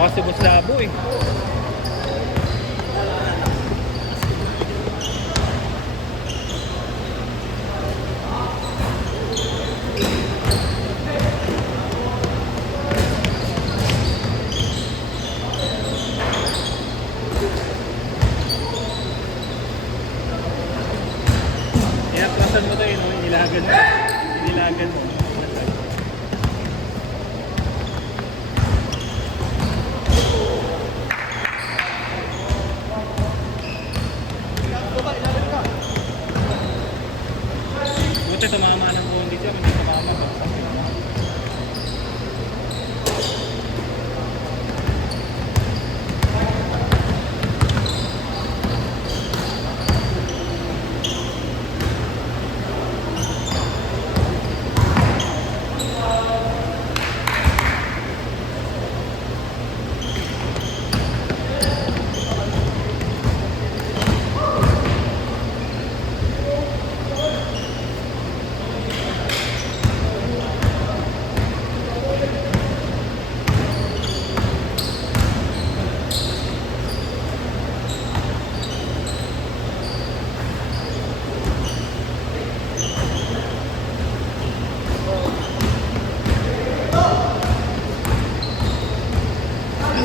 Lakas si Boss Labo eh. Yan, plasan mo to eh, no? Inilagan mo. Inilagan mo. Buti tumama ng buong dito, hindi tumama ba?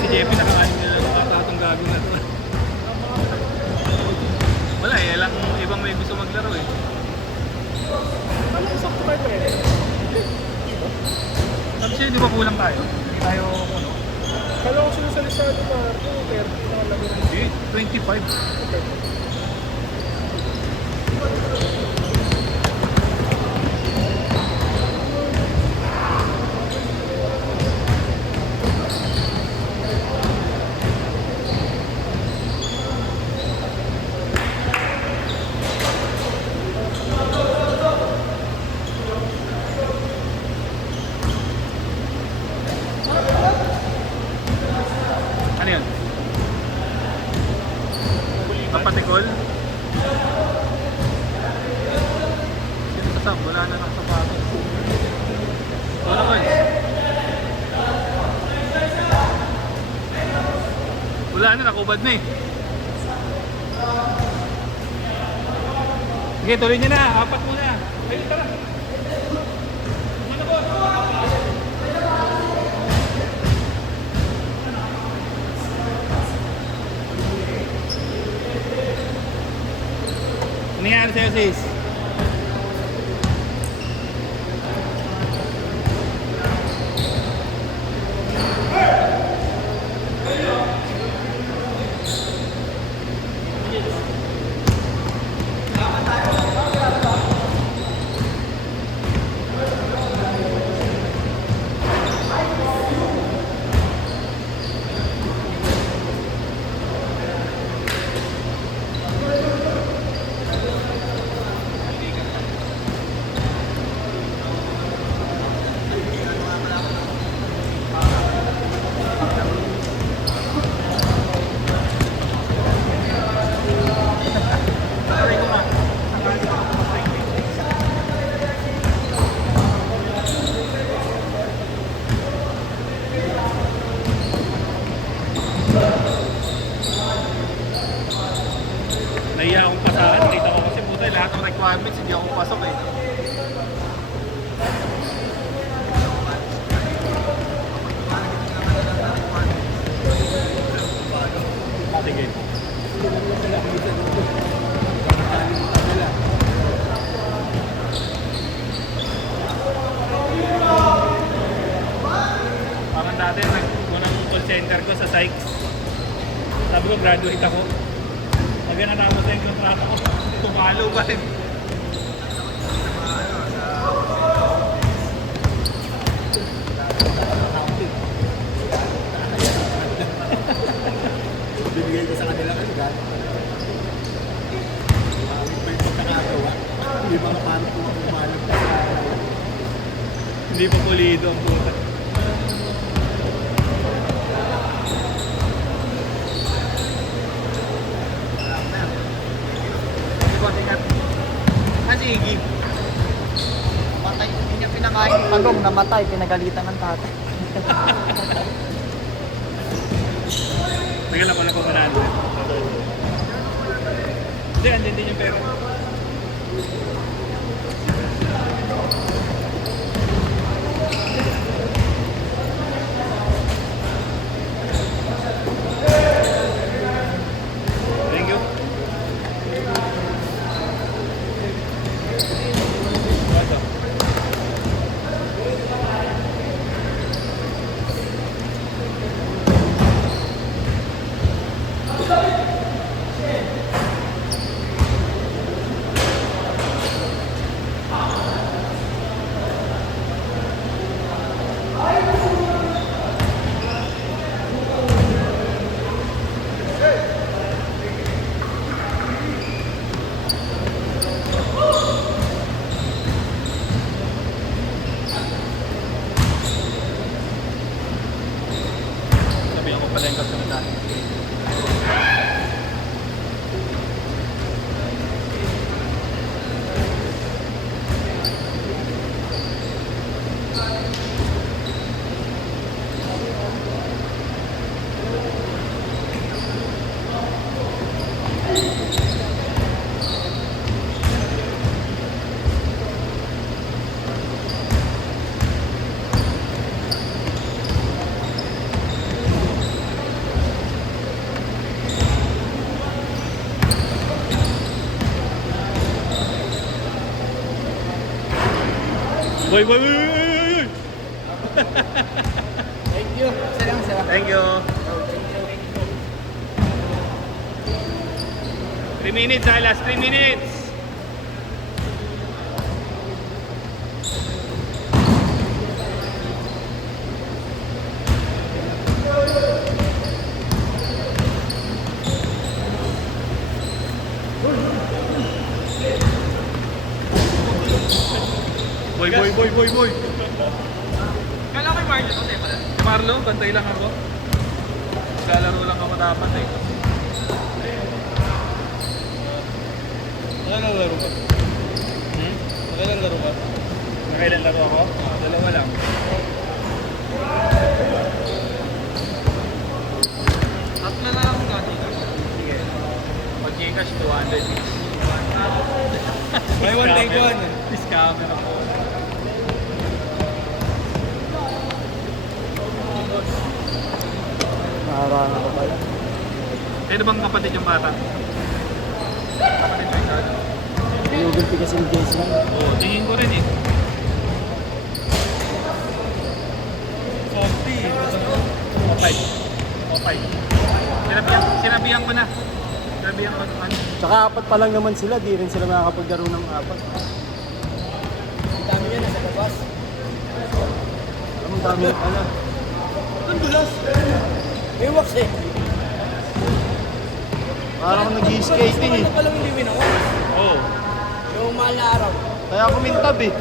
Si Jeppy nakakain nila ng katatong gagong na to. Wala eh, lang ibang may gusto maglaro eh. Ano yung sakto kayo eh? Sabi siya, di ba kulang tayo? Hindi tayo, ano? Kala ko sila sa listado pa, 30 na laro rin. Hindi, 25. Okay. Ano yun? Kapatikol? Sino kasap? Wala na ng sapatos. Wala ko eh. Wala na, nakubad na eh. Sige, tuloy niyo na. Apat muna. Ayun, tara. Ano po? Ano nangyari sa'yo, sis? Nahiya akong pasahan. Nakita ko kasi puta, lahat ng requirements hindi ako pasok eh. Sige. Parang dati, unang call center ko sa Sykes. Sabi ko, graduate ako. Pag natapos na yung kontrata ko, tumalo pa rin. Bibigay ko sa kanila agad. May pagkakagawa. Hindi ba paano po umalap sa Hindi pa pulido ang puta. Sige. Patay, hindi niya pinakain. Pagong namatay, pinagalitan ng tatay. Bigyan lang ko ng 100. Hindi, andyan din yung pera. Thank you. Ito. Sabihan ko pala yung kasunod. Boy, boy, boy, boy, boy. Thank you. Sarang. Thank you. 3 minutes, last 3 minutes. Boy, boy, boy, boy, boy. Kala ko yung Marlo ko, teka lang. Marlo, bantay lang ako. Lalaro lang ako dapat eh. Nakailang laro ka? Hmm? Nakailang laro ka? Nakailan laro ako? Dalawa lang. Tatlo na lang akong gati. Sige. Pag Gcash, 200 each. Buy one, take one. Scammer ako. Naharana ko pala. Sino bang kapatid yung bata? Kapatid ko isa? Pinugulpi kasi ni Jason. Oo, tingin ko rin eh. Softy. Okay. Okay. Sinabihan ko na. Sinabihan ko ano. Tsaka apat pa lang naman sila, di rin sila makakapaglaro ng apat. Ang dami niya nasa labas. Ang dami na pala. Ang dulas. May wax eh. Parang nag-skating eh. Ano palang hindi winawa? Oo. Yung mahal na araw. Kaya kumintab eh.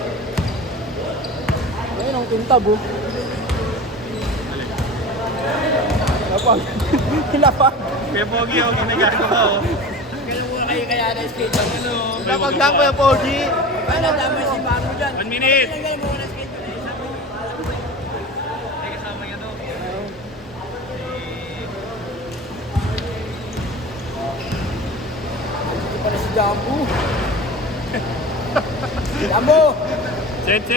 Ayun ang kintab oh. Alin? Lapag. Lapag. Kaya pogi ako ginagawa ko. Kailan mo na kayo kaya na skate lang ano? Lapag lang Kuya Pogi. Ano, dami si Mano dyan. 1 minute. Kailan mo na skate lang eh. Ay, kasama niya to. Hindi pala si Jambu. Jambu! Set, set.